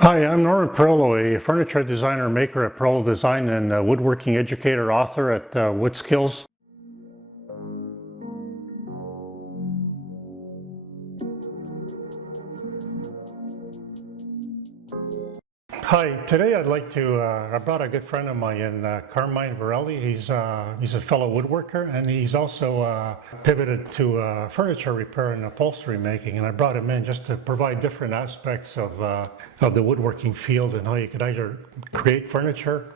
Hi, I'm Norman Pirollo, a furniture designer maker at Pirollo Design and a woodworking educator author at WoodSkills. Hi, today I'd like to, I brought a good friend of mine, Carmine Verrelli. He's a fellow woodworker, and he's also pivoted to furniture repair and upholstery making. And I brought him in just to provide different aspects of the woodworking field and how you could either create furniture,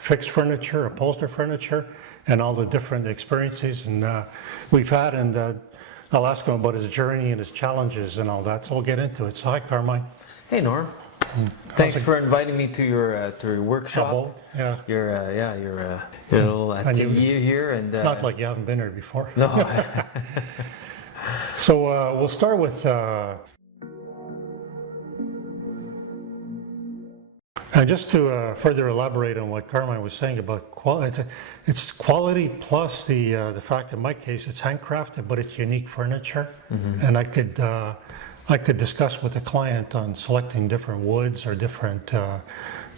fix furniture, upholster furniture, and all the different experiences we've had. And I'll ask him about his journey and his challenges and all that. So we'll get into it. So hi, Carmine. Hey, Norm. Thanks for inviting me to your workshop. Yeah. Your little atelier here, and not like you haven't been here before. No. So we'll start with just to further elaborate on what Carmine was saying about quality. It's quality plus the fact, in my case, it's handcrafted, but it's unique furniture, and I could discuss with the client on selecting different woods or different,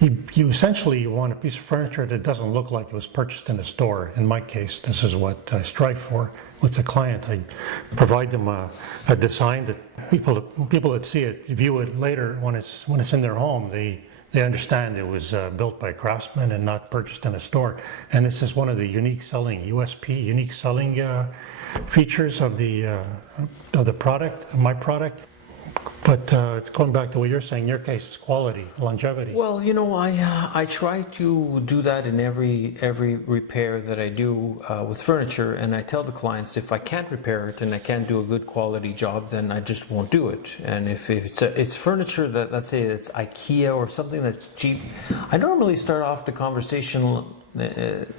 you essentially want a piece of furniture that doesn't look like it was purchased in a store. In my case, this is what I strive for with the client. I provide them a design that people that see it, view it later when it's in their home, they understand it was built by a craftsman and not purchased in a store. And this is one of the unique selling features of the product, of my product. But going back to what you're saying, in your case, it's quality, longevity. Well, I try to do that in every repair that I do with furniture, and I tell the clients if I can't repair it and I can't do a good quality job, then I just won't do it. And if it's furniture that, let's say it's IKEA or something that's cheap, I normally start off the conversation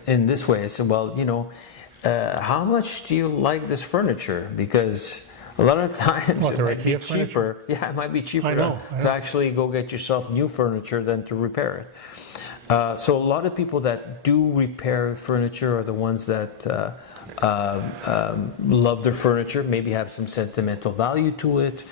in this way. I say, well, how much do you like this furniture? Because a lot of times it might be cheaper. Yeah, it might be cheaper to actually go get yourself new furniture than to repair it. So a lot of people that do repair furniture are the ones that love their furniture, maybe have some sentimental value to it,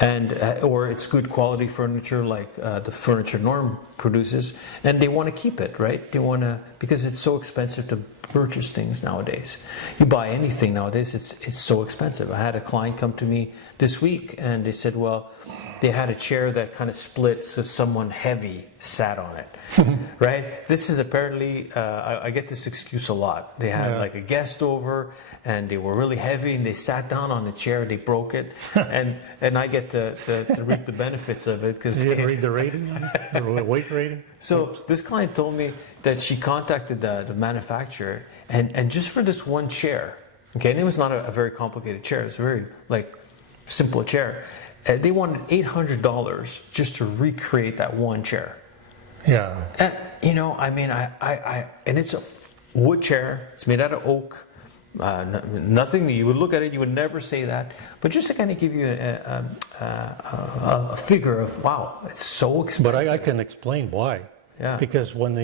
and or it's good quality furniture like the furniture Norm produces, and they want to keep it, right? They want to, because it's so expensive to purchase things nowadays. You buy anything nowadays, it's so expensive. I had a client come to me this week and they said, well, they had a chair that kind of split so someone heavy sat on it, right? This is apparently, I get this excuse a lot. They had like a guest over and they were really heavy and they sat down on the chair, they broke it, and I get to reap the benefits of it. Because you didn't read the rating, the weight rating? So this client told me that she contacted the manufacturer and just for this one chair, okay, and it was not a very complicated chair, it was a very simple chair. They wanted $800 just to recreate that one chair. Yeah. And, and it's a wood chair. It's made out of oak. Nothing, you would look at it, you would never say that. But just to kind of give you a figure of, wow, it's so expensive. But I can explain why. Yeah. Because when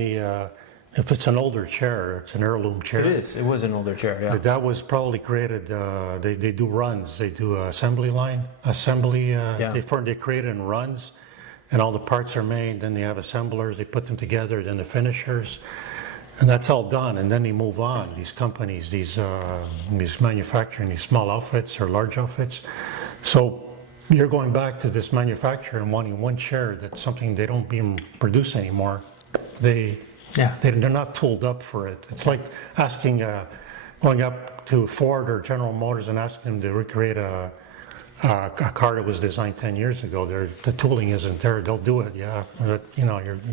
if it's an older chair, it's an heirloom chair. It is. It was an older chair, yeah. That was probably created, they do runs. They do assembly line. They create it in runs, and all the parts are made. Then they have assemblers. They put them together. Then the finishers, and that's all done. And then they move on. These companies, these manufacturing these small outfits or large outfits. So you're going back to this manufacturer and wanting one chair. That's something they don't even produce anymore. They're not tooled up for it. It's like asking, going up to Ford or General Motors and asking them to recreate a car that was designed 10 years ago. The tooling isn't there. They'll do it, yeah.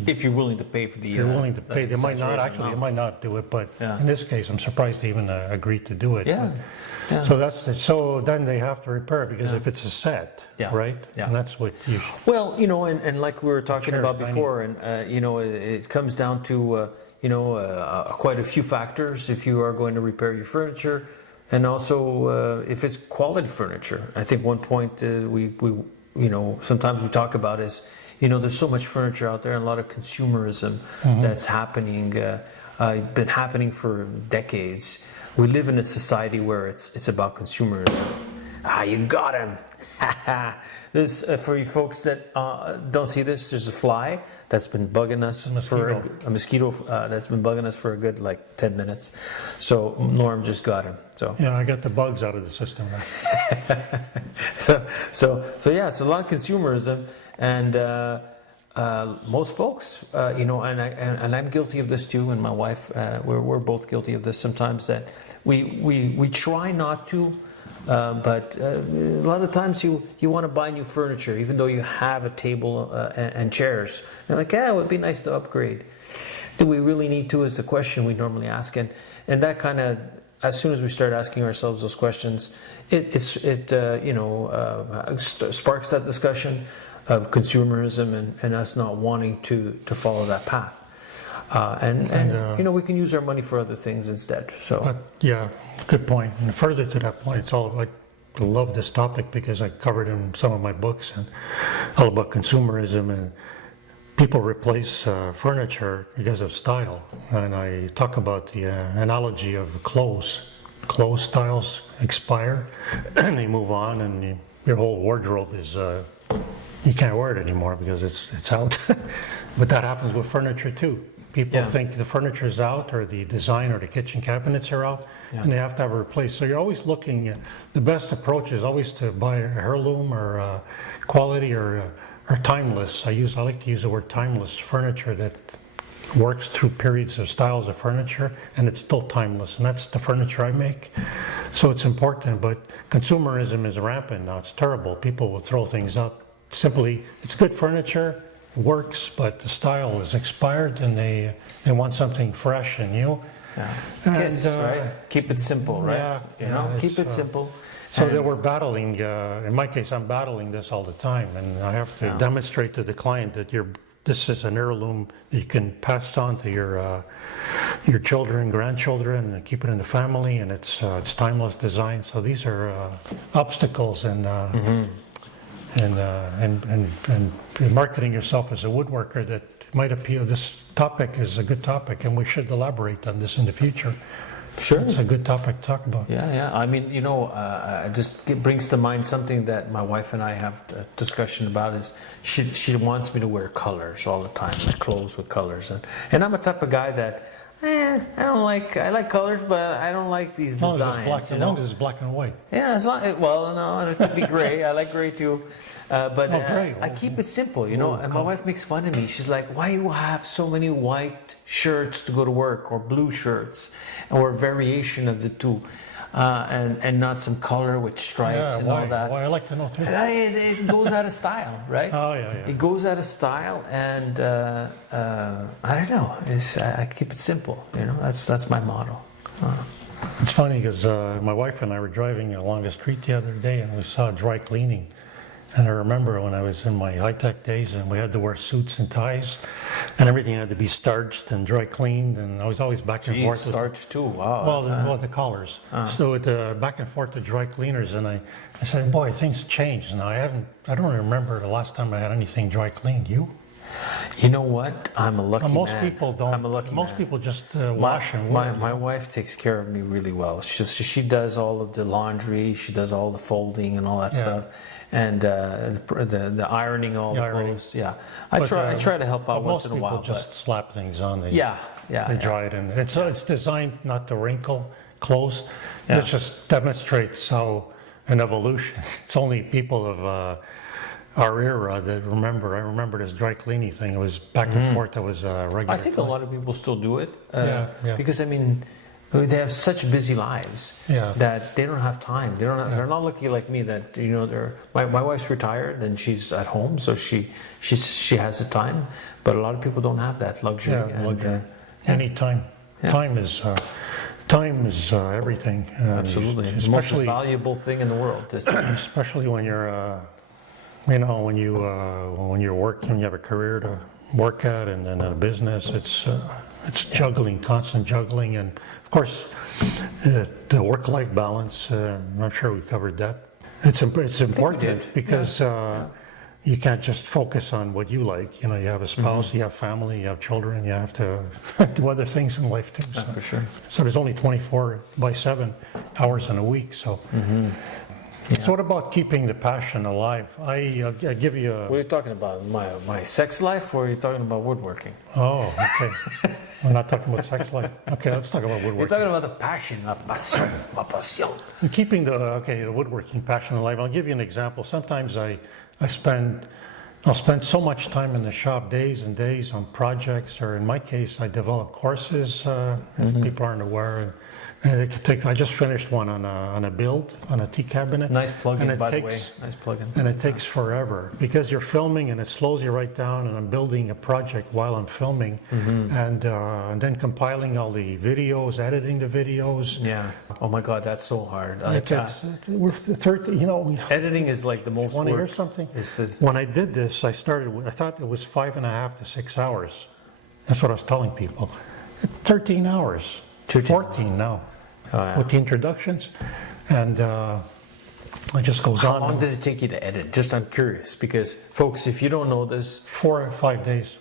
If you're willing to pay for the... You're willing to pay. They might not do it, but in this case, I'm surprised they even agreed to do it. Yeah. Yeah. So then they have to repair it because if it's a set, right? Yeah. And that's what you... Well, and like we were talking about before, and it comes down to quite a few factors if you are going to repair your furniture, and also if it's quality furniture. I think one point we sometimes we talk about is there's so much furniture out there and a lot of consumerism that's happening, been happening for decades. We live in a society where it's about consumerism. You got him. This for you folks that don't see this. There's a fly that's been bugging us for a mosquito that's been bugging us for a good 10 minutes. So Norm just got him. So yeah, I got the bugs out of the system now. so a lot of consumerism and. Most folks, and I'm guilty of this too, and my wife, we're both guilty of this sometimes. That we try not to, but a lot of times you want to buy new furniture, even though you have a table and chairs. And like, it would be nice to upgrade. Do we really need to? Is the question we normally ask, and that kind of, as soon as we start asking ourselves those questions, it sparks that discussion of consumerism and us not wanting to follow that path. We can use our money for other things instead. So yeah, good point. And further to that point, it's all I love this topic because I covered in some of my books and all about consumerism, and people replace furniture because of style. And I talk about the analogy of clothes. Clothes styles expire and they move on, and your whole wardrobe is you can't wear it anymore because it's out. But that happens with furniture too. People think the furniture is out, or the design or the kitchen cabinets are out, and they have to have it replaced. So you're always looking. The best approach is always to buy a heirloom or quality or timeless. I like to use the word timeless furniture that works through periods of styles of furniture, and it's still timeless. And that's the furniture I make. So it's important. But consumerism is rampant now. It's terrible. People will throw things up. Simply, it's good furniture, works, but the style is expired, and they want something fresh and new. Yeah. Kiss, right? Keep it simple, right? Keep it simple. So that we're battling. In my case, I'm battling this all the time, and I have to demonstrate to the client that this is an heirloom that you can pass on to your children, grandchildren, and keep it in the family, and it's timeless design. So these are obstacles and. And marketing yourself as a woodworker that might appeal. This topic is a good topic, and we should elaborate on this in the future. Sure, it's a good topic to talk about. Yeah. I mean, it brings to mind something that my wife and I have a discussion about. Is she wants me to wear colors all the time, like clothes with colors, and I'm a type of guy that. I like colors, but I don't like these designs. As long as it's black and white. Yeah, it could be gray. I like gray too. Gray. I keep it simple, and my wife makes fun of me. She's like, why you have so many white shirts to go to work, or blue shirts, or a variation of the two? And not some color with stripes and all that. Why? I like to know too. It goes out of style, right? Oh yeah. It goes out of style, and I don't know. I keep it simple. That's my motto. It's funny because my wife and I were driving along the street the other day, and we saw dry cleaning. And I remember when I was in my high-tech days, and we had to wear suits and ties, and everything had to be starched and dry cleaned, and I was always back and forth. Starched too, wow. Well, the collars. So back and forth to dry cleaners, and I said, boy, things changed. Now I don't remember the last time I had anything dry cleaned. You? You know what? I'm a lucky man. Most people don't. I'm a lucky Most man. people just wash and wear. My wife takes care of me really well. She does all of the laundry. She does all the folding and all that stuff. And the ironing all the clothes. Yeah, I try to help out once in a while. Most people just slap things on. They dry it, and it's designed not to wrinkle clothes. Yeah. It just demonstrates how an evolution. It's only people of our era that remember. I remember this dry cleaning thing. It was back and forth. It was regular. I think a lot of people still do it. Because I mean. They have such busy lives that they don't have time. They're not lucky like me that my wife's retired and she's at home, so she has the time. But a lot of people don't have that luxury. Any time. Time is everything. Absolutely, it's the most valuable thing in the world. Especially when you're, when you're working, when you have a career to work at, and then a business. It's juggling, constant juggling, and of course, the work-life balance. I'm not sure we covered that. It's important because you can't just focus on what you like. You have a spouse, you have family, you have children. You have to do other things in life too. For sure. So there's only 24/7 hours in a week. So So what about keeping the passion alive? I give you a... What are you talking about? My sex life, or are you talking about woodworking? Oh, okay. We're not talking about sex life. Okay, let's talk about woodworking. You're talking about the passion, la pasión, la pasión. Keeping the woodworking passion alive. I'll give you an example. Sometimes I'll spend so much time in the shop, days and days on projects, or in my case, I develop courses. If people aren't aware. And it could take. I just finished one on a build on a tea cabinet. Nice plug-in, by the way. Nice plug-in. And it takes forever because you're filming and it slows you right down. And I'm building a project while I'm filming, and then compiling all the videos, editing the videos. Yeah. Oh my God, that's so hard. We're 30. Editing is like the most Want work. to hear something? When I did this, I thought it was 5.5 to 6 hours. That's what I was telling people. 13 hours. 14 now. Oh, yeah. With the introductions, and it just goes on. How long does it take you to edit? Just I'm curious, because folks, if you don't know this, 4 or 5 days.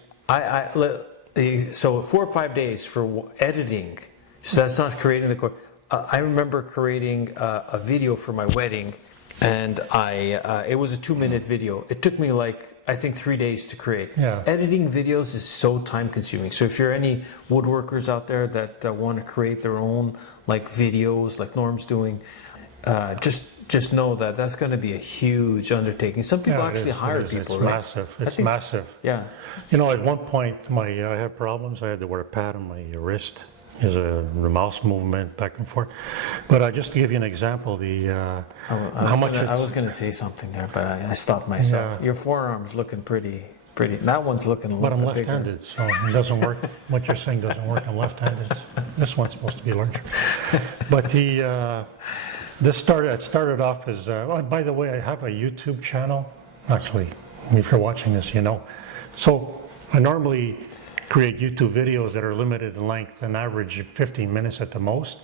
So 4 or 5 days for editing. So that's not creating the course. I remember creating a video for my wedding, and it was a 2-minute video. It took me I think 3 days to create. Yeah. Editing videos is so time consuming. So if you're any woodworkers out there that want to create their own videos like Norm's doing, just know that that's going to be a huge undertaking. Some people actually hire people. It's massive. It's massive. Yeah. At one point, I had problems. I had to wear a pad on my wrist. There's the mouse movement back and forth. But just to give you an example, I was going to say something there, but I stopped myself. Yeah. Your forearm's looking pretty. That one's looking a little bit bigger. But I'm left-handed, so it doesn't work. What you're saying doesn't work. I'm left-handed. This one's supposed to be larger. But it started off as. By the way, I have a YouTube channel. Actually, if you're watching this, you know. So I normally create YouTube videos that are limited in length, an average 15 minutes at the most,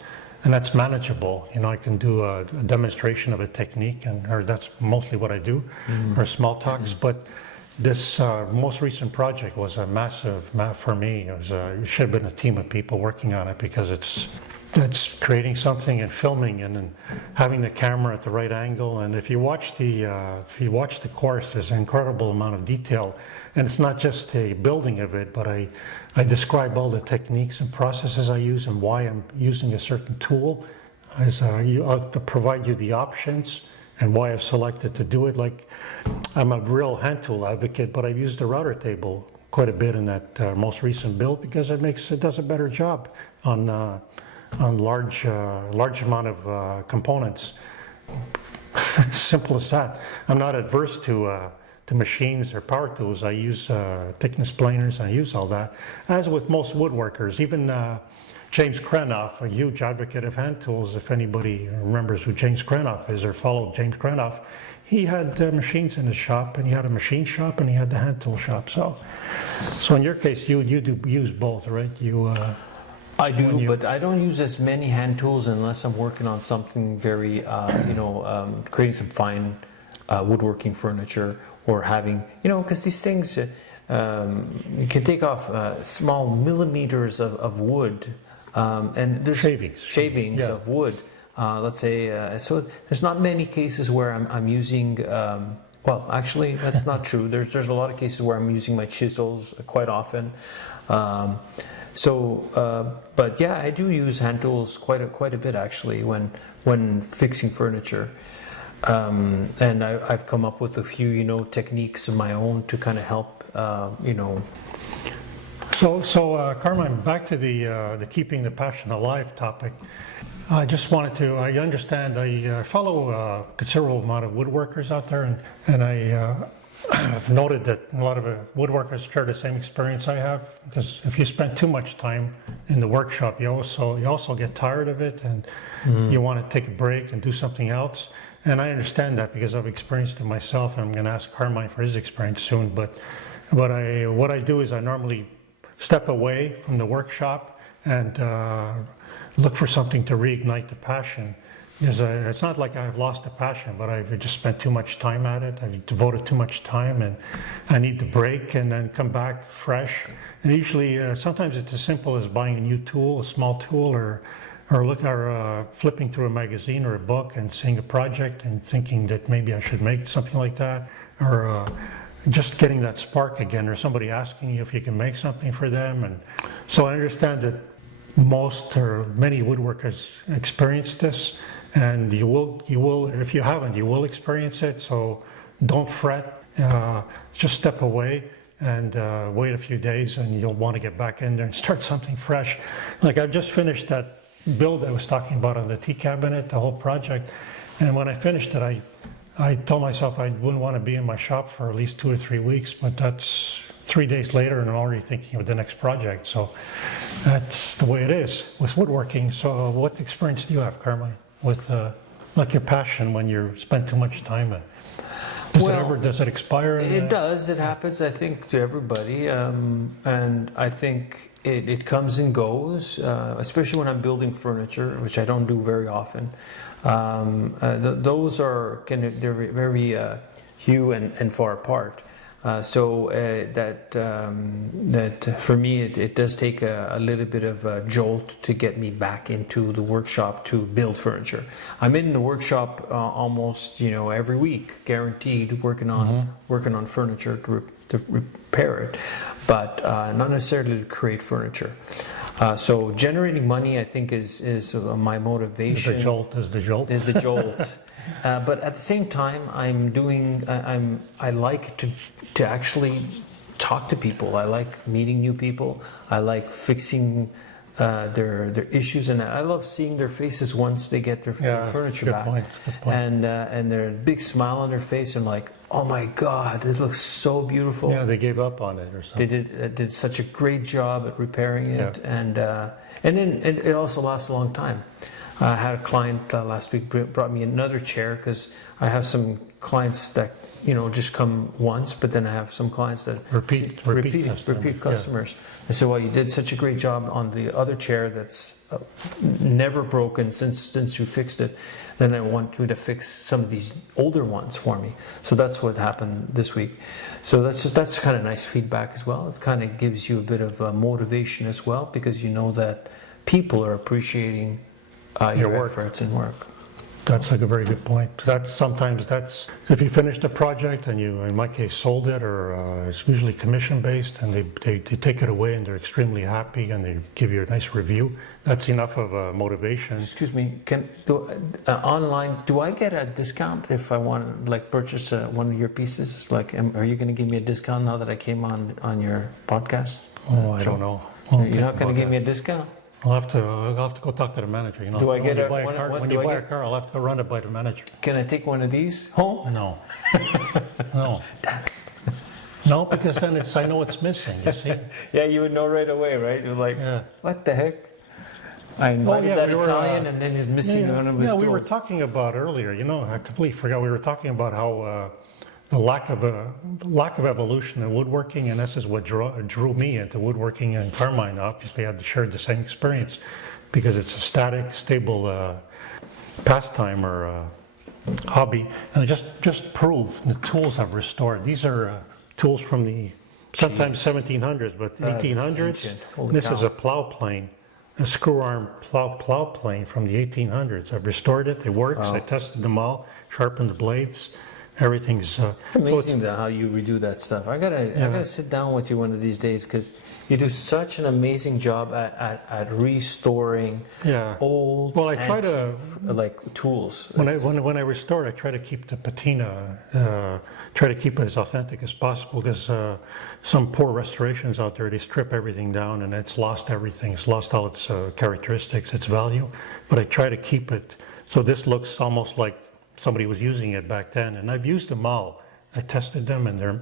and that's manageable. I can do a demonstration of a technique, or that's mostly what I do, or small talks. But this most recent project was a massive for me. It should have been a team of people working on it, because it's creating something and filming and then having the camera at the right angle. And if you watch the course, there's an incredible amount of detail. And it's not just a building of it, but I describe all the techniques and processes I use and why I'm using a certain tool. I'll provide you the options and why I've selected to do it. I'm a real hand tool advocate, but I've used the router table quite a bit in that most recent build, because it does a better job on large amount of components. Simple as that. I'm not adverse to machines or power tools. I use thickness planers. I use all that, as with most woodworkers. Even James Kranoff, a huge advocate of hand tools. If anybody remembers who James Kranoff is or followed James Kranoff, he had machines in his shop, and he had a machine shop, and he had the hand tool shop. So in your case, you do use both, right? I do, but I don't use as many hand tools unless I'm working on something very, creating some fine woodworking furniture, or having, because these things, you can take off small millimeters of wood, and there's shavings of wood. Let's say, so there's not many cases where I'm using, well, actually, that's not true. There's a lot of cases where I'm using my chisels quite often. But yeah, I do use hand tools quite a bit, actually, when fixing furniture. And I've come up with a few, techniques of my own to kind of help, So, Carmine, back to the keeping the passion alive topic. I just wanted to, I understand, I follow a considerable amount of woodworkers out there, and I've noted that a lot of woodworkers share the same experience I have, because if you spend too much time in the workshop, you also get tired of it, and you want to take a break and do something else. And I understand that, because I've experienced it myself, and I'm going to ask Carmine for his experience soon. But what I do is I normally step away from the workshop and look for something to reignite the passion. Because it's not like I've lost the passion, but I've just spent too much time at it. I've devoted too much time, and I need to break and then come back fresh. And usually, sometimes it's as simple as buying a new tool, a small tool, or flipping through a magazine or a book and seeing a project and thinking that maybe I should make something like that, or just getting that spark again, or somebody asking you if you can make something for them. And so I understand that most or many woodworkers experience this, and you will, if you haven't, you will experience it. So don't fret, just step away and wait a few days, and you'll want to get back in there and start something fresh. Like I've just finished that build I was talking about on the tea cabinet, the whole project, and when I finished it, I told myself I wouldn't want to be in my shop for at least 2 or 3 weeks, but that's 3 days later and I'm already thinking of the next project. So that's the way it is with woodworking. So what experience do you have, Carmine, with like your passion when you spend too much time in? Does it expire? It does. It happens, I think, to everybody. And I think it comes and goes, especially when I'm building furniture, which I don't do very often. Those are they're very few and far apart. So that for me, it does take a little bit of a jolt to get me back into the workshop to build furniture. I'm in the workshop almost every week, guaranteed, working on furniture to repair it, but not necessarily to create furniture. So generating money, I think, is my motivation. Is the jolt. But at the same time, I like to actually talk to people. I like meeting new people. I like fixing their issues, and I love seeing their faces once they get their furniture back. Good point. And their big smile on their face, and like, oh my God, it looks so beautiful. Yeah, they gave up on it or something. They did such a great job at repairing it, and then it also lasts a long time. I had a client last week brought me another chair, because I have some clients that just come once, but then I have some clients that repeat customers. I said, well, you did such a great job on the other chair that's never broken since you fixed it. Then I want you to fix some of these older ones for me. So that's what happened this week. So that's kind of nice feedback as well. It kind of gives you a bit of motivation as well, because you know that people are appreciating your efforts and work. That's like a very good point. Sometimes if you finish the project and you, in my case, sold it, or it's usually commission based, and they take it away and they're extremely happy and they give you a nice review, that's enough of a motivation. Excuse me, online, do I get a discount if I want to purchase one of your pieces? Are you going to give me a discount now that I came on your podcast? Oh, I don't know. You're not going to give me a discount? I'll have to go talk to the manager. Do I get when you buy a car, I'll have to run it by the manager. Can I take one of these home? No. No. No, because then I know it's missing, you see. Yeah, you would know right away, right? You're like, what the heck? I invited that Italian and then it's missing one of his tools. We were talking about earlier, I completely forgot. We were talking about how the lack of evolution in woodworking, and this is what drew me into woodworking. And Carmine obviously had shared the same experience, because it's a static, stable pastime or hobby, and it just proved the tools have restored. These are tools from the sometimes 1700s, but 1800s. This is a plow plane, a screw arm plow plane from the 1800s. I've restored it. It works. I tested them all, sharpened the blades. Everything's amazing how you redo that stuff. I gotta sit down with you one of these days, because you do such an amazing job at restoring old. Well, I try to tools. When I restore, I try to keep the patina, try to keep it as authentic as possible, because some poor restorations out there, they strip everything down and it's lost everything. It's lost all its characteristics, its value. But I try to keep it so this looks almost like somebody was using it back then, and I've used them all. I tested them, and they're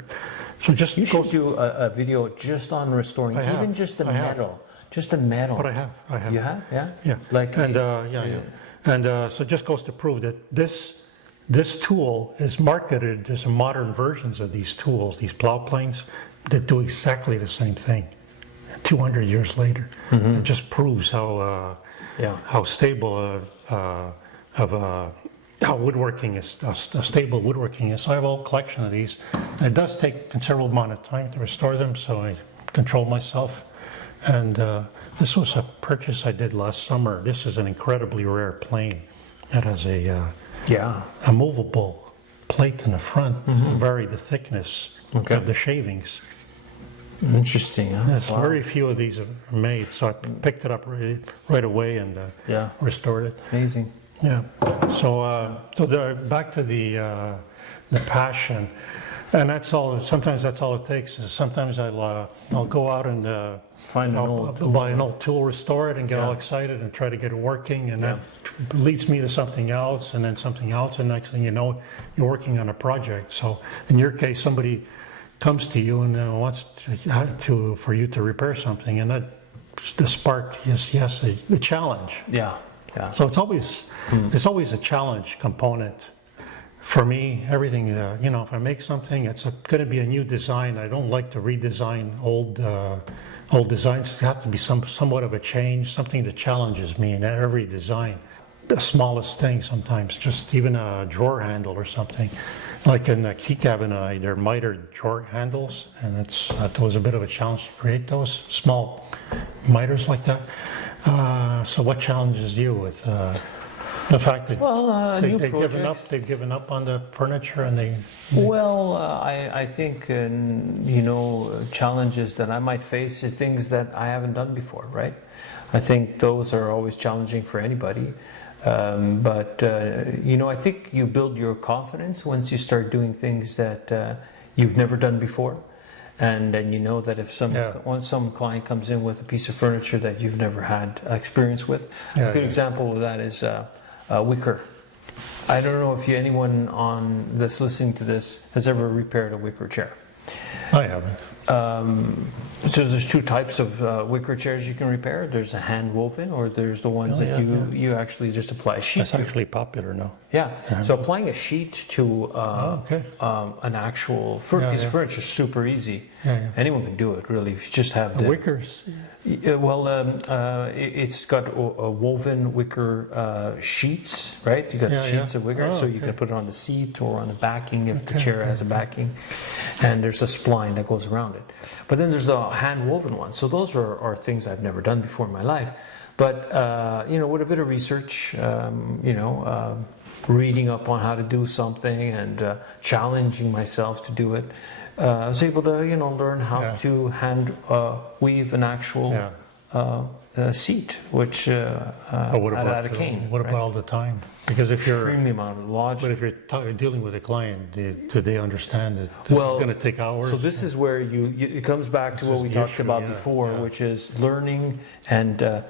so just. You should do a video just on restoring, even just the metal, just the metal. But I have. You have, yeah. So it just goes to prove that this tool is marketed. There's modern versions of these tools, these plow planes, that do exactly the same thing. 200 years later, it just proves how stable how woodworking is, stable woodworking is. So I have a whole collection of these. And it does take a considerable amount of time to restore them, so I control myself. And this was a purchase I did last summer. This is an incredibly rare plane. It has a movable plate in the front, vary the thickness of the shavings. Interesting. Huh? Yes, very few of these are made, so I picked it up right away and restored it. Amazing. Yeah. So back to the passion, and that's all. Sometimes that's all it takes. Is sometimes I'll go out and buy an old tool, restore it, and get all excited and try to get it working, and that leads me to something else, and then something else, and next thing you know, you're working on a project. So in your case, somebody comes to you and wants for you to repair something, and that the spark is a challenge. Yeah. So it's always a challenge component. For me, everything, if I make something, it's going to be a new design. I don't like to redesign old designs. It has to be somewhat of a change, something that challenges me in every design. The smallest thing sometimes, just even a drawer handle or something. Like in the key cabinet, they're mitered drawer handles, and it was a bit of a challenge to create those small miters like that. So what challenges you with the fact that they've given up on the furniture and I think challenges that I might face are things that I haven't done before, right? I think those are always challenging for anybody. I think you build your confidence once you start doing things that you've never done before. And then you know that if some client comes in with a piece of furniture that you've never had experience with, a good example of that is wicker. I don't know if anyone that's listening to this has ever repaired a wicker chair. I haven't. So there's two types of wicker chairs you can repair. There's a hand woven, or there's the ones you actually just apply a sheet. That's actually popular now. Yeah. So applying a sheet to an actual piece of furniture is super easy. Anyone can do it, really, if you just have the wickers. It's got a woven wicker sheets, right? You got sheets of wicker, so you can put it on the seat or on the backing if the chair has a backing, and there's a spline that goes around it. But then there's the hand woven ones. So those are things I've never done before in my life. But with a bit of research, reading up on how to do something and challenging myself to do it, I was able to learn how to hand weave an actual seat, which out of cane. What about all the time? Because if you're extremely amount of logic. But if you're dealing with a client, do they understand that this is going to take hours? So this is where it comes back to what we talked about before, which is learning and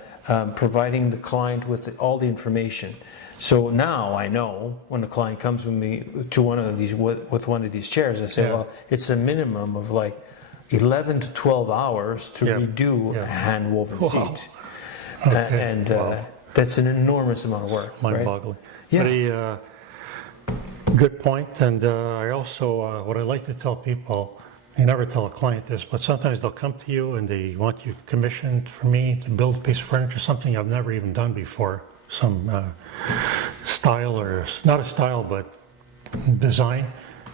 providing the client with all the information. So now I know when a client comes with me to one of these chairs, I say, well, it's a minimum of like 11 to 12 hours to redo a hand woven seat. And that's an enormous amount of work. Mind-boggling. Yeah. But good point. And I also, what I like to tell people, I never tell a client this, but sometimes they'll come to you and they want you commissioned for me to build a piece of furniture, something I've never even done before, some style, or not a style, but design.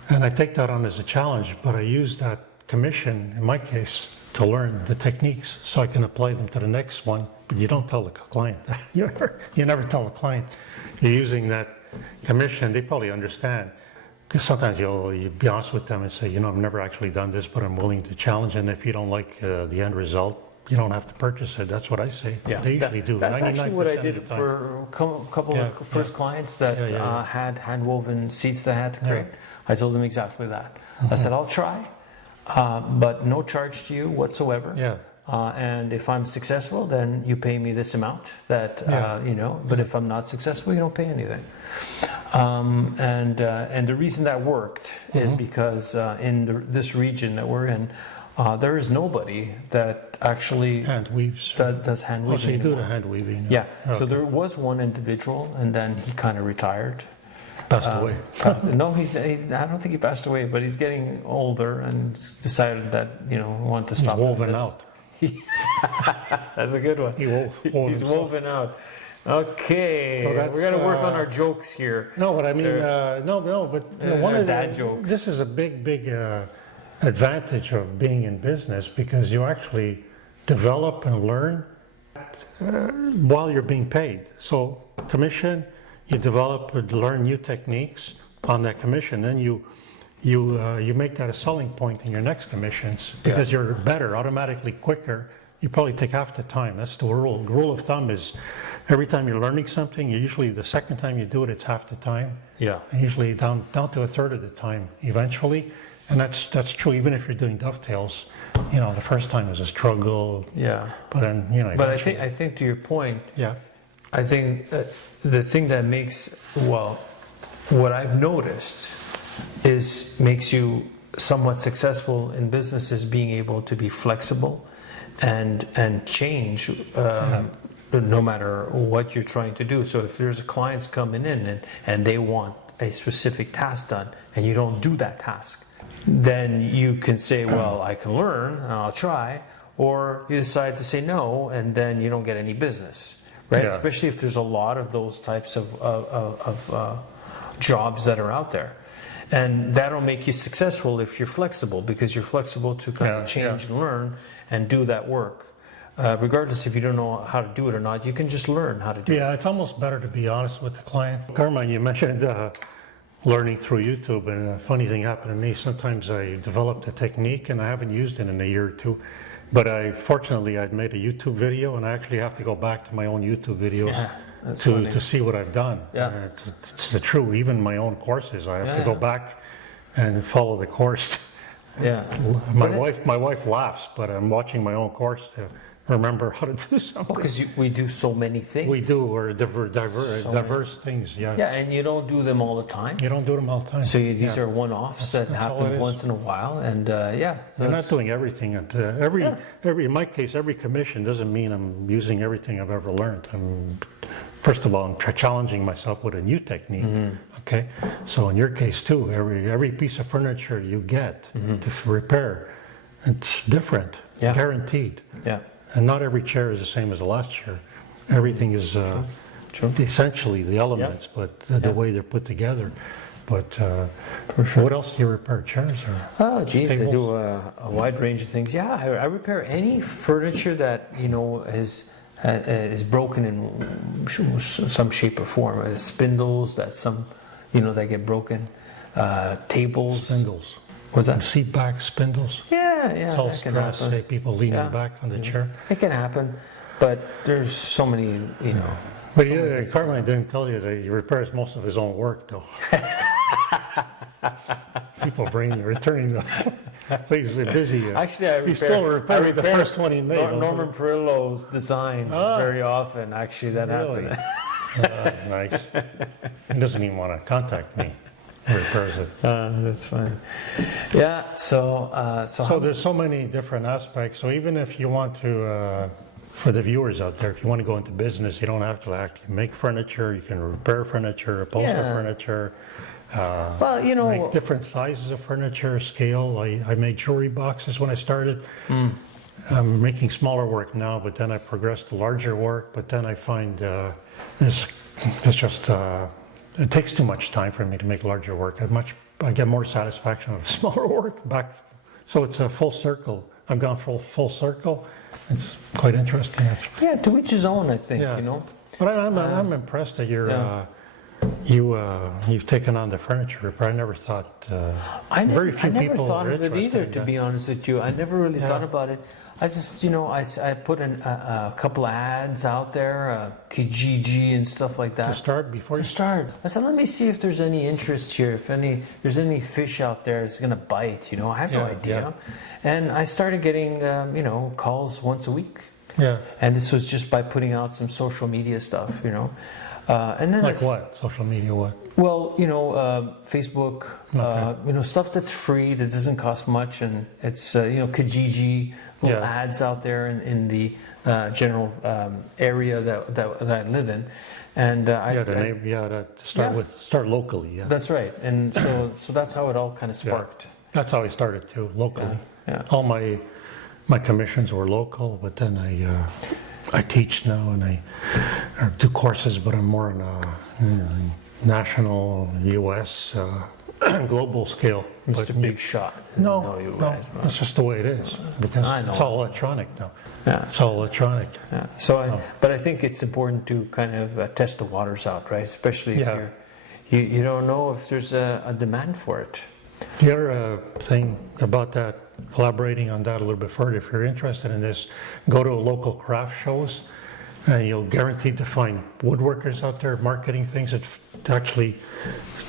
And I take that on as a challenge, but I use that commission, in my case, to learn the techniques so I can apply them to the next one. But you don't tell the client that. You never tell the client you're using that commission. They probably understand. Because sometimes you'll be honest with them and say, I've never actually done this, but I'm willing to challenge. And if you don't like the end result, you don't have to purchase it. That's what I say. Yeah, they usually do. That's actually what I did for a couple of first clients that had hand-woven seats that I had to create. I told them exactly that. I said, I'll try, but no charge to you whatsoever. Yeah. And if I'm successful, then you pay me this amount. But if I'm not successful, you don't pay anything. And the reason that worked is because in this region that we're in, there is nobody that actually hand weaves. That does hand weaving. So you do the hand weaving. Yeah. Okay. So there was one individual, and then he kind of retired. Passed away. No, I don't think he passed away, but he's getting older and decided that wanted to stop. He's woven out. That's a good one. He's woven out. Okay, so we're gonna work on our jokes here. No, but I mean, one of dad jokes. This is a big advantage of being in business, because you actually develop and learn while you're being paid. So commission, you develop or learn new techniques on that commission, then you make that a selling point in your next commissions because you're better, automatically quicker. You probably take half the time. That's the rule. The rule of thumb is every time you're learning something, usually the second time you do it, it's half the time. Yeah. And usually down to a third of the time eventually. And that's true even if you're doing dovetails. The first time is a struggle. Yeah. But then, But I think to your point, yeah. I think the thing that makes, what I've noticed makes you somewhat successful in business is being able to be flexible and change no matter what you're trying to do. So if there's clients coming in and they want a specific task done and you don't do that task, then you can say, well, I can learn and I'll try, or you decide to say no and then you don't get any business, right? Yeah. Especially if there's a lot of those types of jobs that are out there. And that'll make you successful if you're flexible, because you're flexible to kind of change and learn and do that work. Regardless if you don't know how to do it or not, you can just learn how to do it. Yeah, it's almost better to be honest with the client. Carmine, you mentioned learning through YouTube, and a funny thing happened to me. Sometimes I developed a technique and I haven't used it in a year or two, but fortunately I'd made a YouTube video and I actually have to go back to my own YouTube videos to see what I've done. Yeah. It's the truth. Even my own courses, I have to go back and follow the course. Yeah. My wife laughs, but I'm watching my own course to remember how to do something. Because we do so many things. We do, or diverse things, yeah. Yeah, and you don't do them all the time. You don't do them all the time. So these are one-offs that happen once in a while, and You're not doing everything. In my case, every commission doesn't mean I'm using everything I've ever learned. First of all, I'm challenging myself with a new technique. Okay, so in your case too, every piece of furniture you get to repair, it's different, guaranteed. Yeah. And not every chair is the same as the last chair. Everything is essentially the elements, but the way they're put together. But what else do you repair? Chairs or Oh, geez, I tables? do a wide range of things. Yeah, I repair any furniture that is broken in some shape or form. Spindles that that get broken. Tables. Spindles. What's that? Seat back spindles. Yeah, It's all that can stress, happen. say people leaning back on the chair. It can happen, but there's so many, But Carmine didn't tell you that he repairs most of his own work, though. People returning them. So he's busy. Actually, he's still repairing the first one he made. Norman Pirollo's designs very often. Actually, that Really? happened. Nice. He doesn't even want to contact me. He repairs it. That's fine. Yeah. So there's so many different aspects. So even if you want to, for the viewers out there, if you want to go into business, you don't have to actually make furniture. You can repair furniture, upholster furniture. Make different sizes of furniture, scale. I made jewelry boxes when I started. I'm making smaller work now, but then I progressed to larger work. But then I find it takes too much time for me to make larger work. I get more satisfaction with smaller work back. So it's a full circle. I've gone full circle. It's quite interesting, actually. Yeah, to each his own, I think. But I'm impressed that you've taken on the furniture repair. I never thought. I never people thought are of it either, interested to in be honest with you. I never really thought about it. I just, I put a couple of ads out there, Kijiji and stuff like that. To start. I said, let me see if there's any interest here, if there's any fish out there that's going to bite. I have no idea. And I started getting, calls once a week. Yeah. And this was just by putting out some social media stuff, And then like what? Social media what? Well, Facebook, stuff that's free, that doesn't cost much, and it's, Kijiji, little ads out there in the general area that I live in. And start locally. Yeah. That's right. And so that's how it all kind of sparked. That's how I started too, locally. Yeah. All my commissions were local, but then I teach now and I do courses, but I'm more in national U.S. global scale. Mr. Big Shot. No, you no, guys, it's just the way it is because I know. it's all electronic now. Yeah. It's all electronic. Yeah. So, but I think it's important to kind of test the waters out, right? Especially if you don't know if there's a demand for it. The other thing about that, elaborating on that a little bit further, if you're interested in this, go to local craft shows, and you'll guaranteed to find woodworkers out there marketing things that actually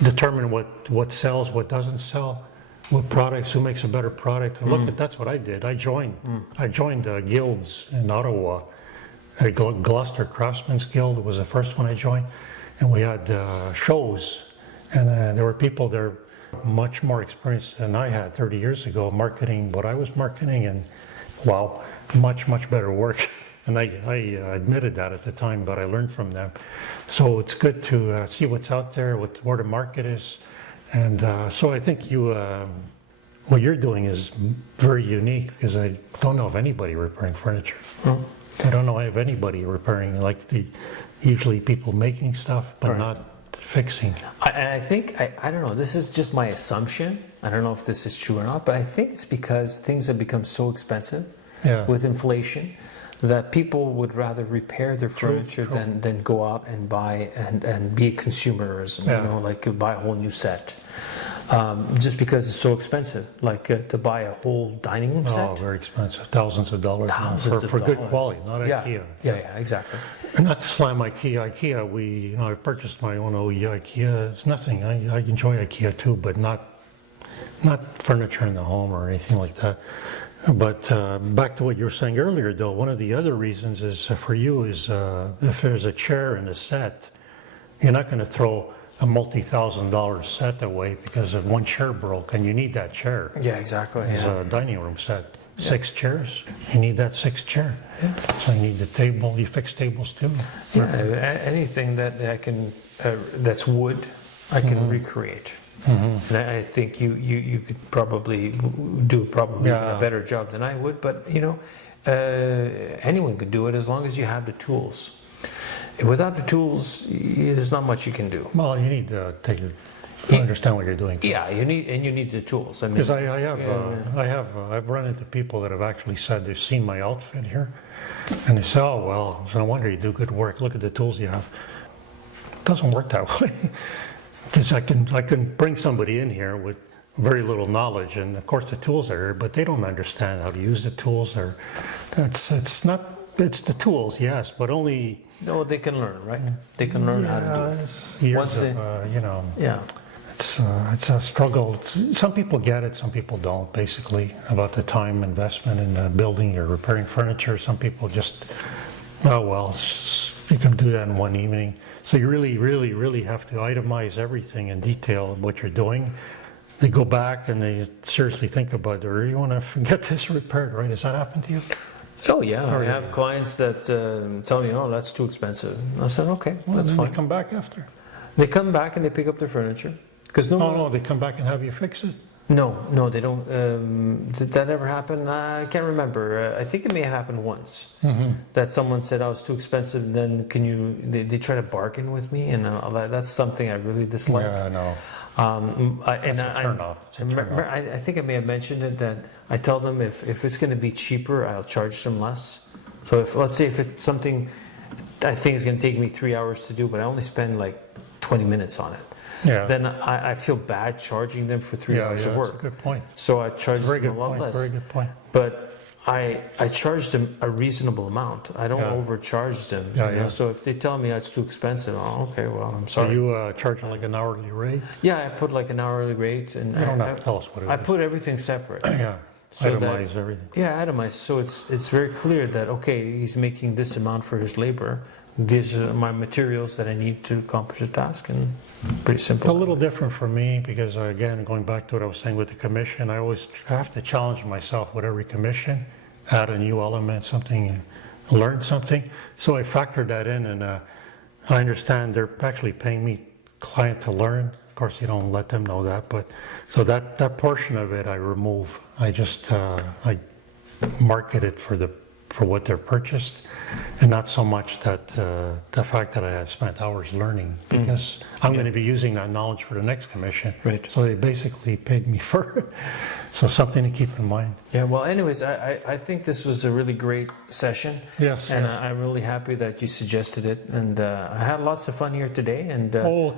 determine what sells, what doesn't sell, what products, who makes a better product. And look, that's what I did. I joined guilds in Ottawa. Gloucester Craftsmen's Guild was the first one I joined, and we had shows, and there were people there much more experienced than I had 30 years ago marketing what I was marketing, and wow, much better work. And I admitted that at the time, but I learned from them. So it's good to see what's out there, where the market is. And so I think what you're doing is very unique, because I don't know of anybody repairing furniture. I don't know of anybody repairing, like usually people making stuff, but not fixing. I think, I don't know, this is just my assumption. I don't know if this is true or not, but I think it's because things have become so expensive with inflation that people would rather repair their furniture than go out and buy and be consumers, you know, like buy a whole new set. Just because it's so expensive, like to buy a whole dining room set. Oh, very expensive. Thousands of dollars for good quality, not IKEA. Yeah, exactly. And not to slam IKEA, I purchased my own IKEA. It's nothing. I enjoy IKEA too, but not furniture in the home or anything like that. But back to what you were saying earlier, though, one of the other reasons is for you is if there's a chair in a set, you're not going to throw a multi-$1,000 set away because of one chair broke, and you need that chair. Yeah, exactly. It's a dining room set. 6 chairs, you need that 6th chair. So you need the table. You fix tables too. Yeah, anything that I can that's wood, I can recreate. And I think you could probably do a better job than I would, but anyone could do it as long as you have the tools. Without the tools, there's not much you can do. Well, you need to understand what you're doing. Yeah, you need the tools. I mean, because I've run into people that have actually said they've seen my outfit here, and they say, "Oh well, no wonder you do good work. Look at the tools you have." It doesn't work that way. Because I can bring somebody in here with very little knowledge, and of course the tools are there, but they don't understand how to use the tools. It's the tools, yes, but only. No, they can learn, right? They can learn how to do it. Once it's a struggle. Some people get it, some people don't. Basically, about the time investment in building or repairing furniture. Some people just, you can do that in one evening. So you really have to itemize everything in detail what you're doing. They go back and they seriously think about it. Or you want to get this repaired, right? Has that happened to you? Oh yeah, I have clients that tell me, "Oh, that's too expensive." I said, "Okay, well, that's fine." They come back after. They come back and they pick up their furniture. No, they come back and have you fix it. No, they don't. Did that ever happen? I can't remember. I think it may have happened once. That someone said I was too expensive. And then they try to bargain with me, and that's something I really dislike. Yeah, no. It's a turn off. I think I may have mentioned it, that I tell them if it's going to be cheaper, I'll charge them less. So let's say if it's something I think is going to take me 3 hours to do, but I only spend like 20 minutes on it. Yeah. Then I feel bad charging them for 3 hours of work. That's a good point. So I charge them a lot less. Very good point. But I charge them a reasonable amount. I don't overcharge them. So if they tell me it's too expensive, okay, well, I'm sorry. So you charge like an hourly rate? Yeah, I put like an hourly rate, and you don't have to tell us what it is. I put everything separate. Itemize everything. Yeah, itemize. So it's very clear that he's making this amount for his labor. These are my materials that I need to accomplish the task, and pretty simple. It's a little different for me because, again, going back to what I was saying with the commission, I always have to challenge myself with every commission, add a new element, something, learn something. So I factor that in, and I understand they're actually paying me client to learn. Of course, you don't let them know that, but so that portion of it I remove. I just I market it for the for what they're purchased, and not so much that the fact that I had spent hours learning, because I'm going to be using that knowledge for the next commission. Right. So they basically paid me for it. So something to keep in mind. Yeah, well, anyways, I think this was a really great session. Yes. And yes. I'm really happy that you suggested it. And I had lots of fun here today. And we'll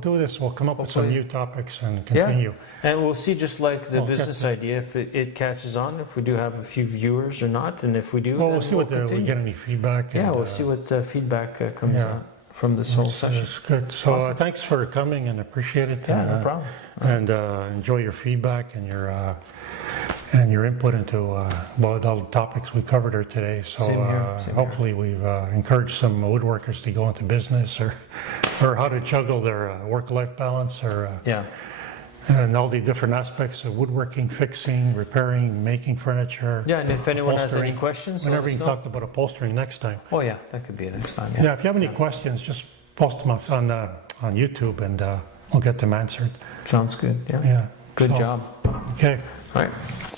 do this. We'll come up with some new topics and continue. Yeah. And we'll see, just like the business idea, if it catches on, if we do have a few viewers or not. And if we do, we'll see what we get any feedback. Yeah, we'll see what feedback comes out from this whole session. That's good. So awesome. Thanks for coming and appreciate it. Yeah, no problem. And enjoy your feedback and your input into all the topics we covered here today. So Same hopefully we've encouraged some woodworkers to go into business or how to juggle their work-life balance and all the different aspects of woodworking, fixing, repairing, making furniture. Yeah, and if anyone has any questions, whenever you talk about upholstering next time. Oh yeah, that could be next time. Yeah, if you have any questions, just post them on YouTube and we'll get them answered. Sounds good. Yeah. Yeah. Good job. Okay. All right.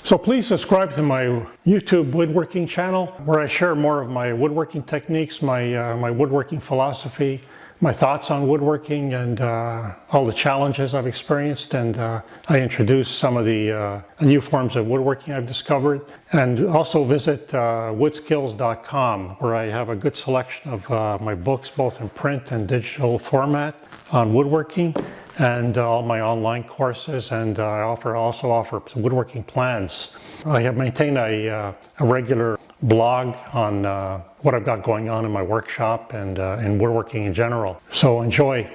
So please subscribe to my YouTube woodworking channel, where I share more of my woodworking techniques, my woodworking philosophy, my thoughts on woodworking, and all the challenges I've experienced. And I introduce some of the new forms of woodworking I've discovered. And also visit woodskills.com, where I have a good selection of my books, both in print and digital format, on woodworking, and all my online courses, and I also offer some woodworking plans. I have maintained a regular blog on what I've got going on in my workshop and in woodworking in general. So enjoy.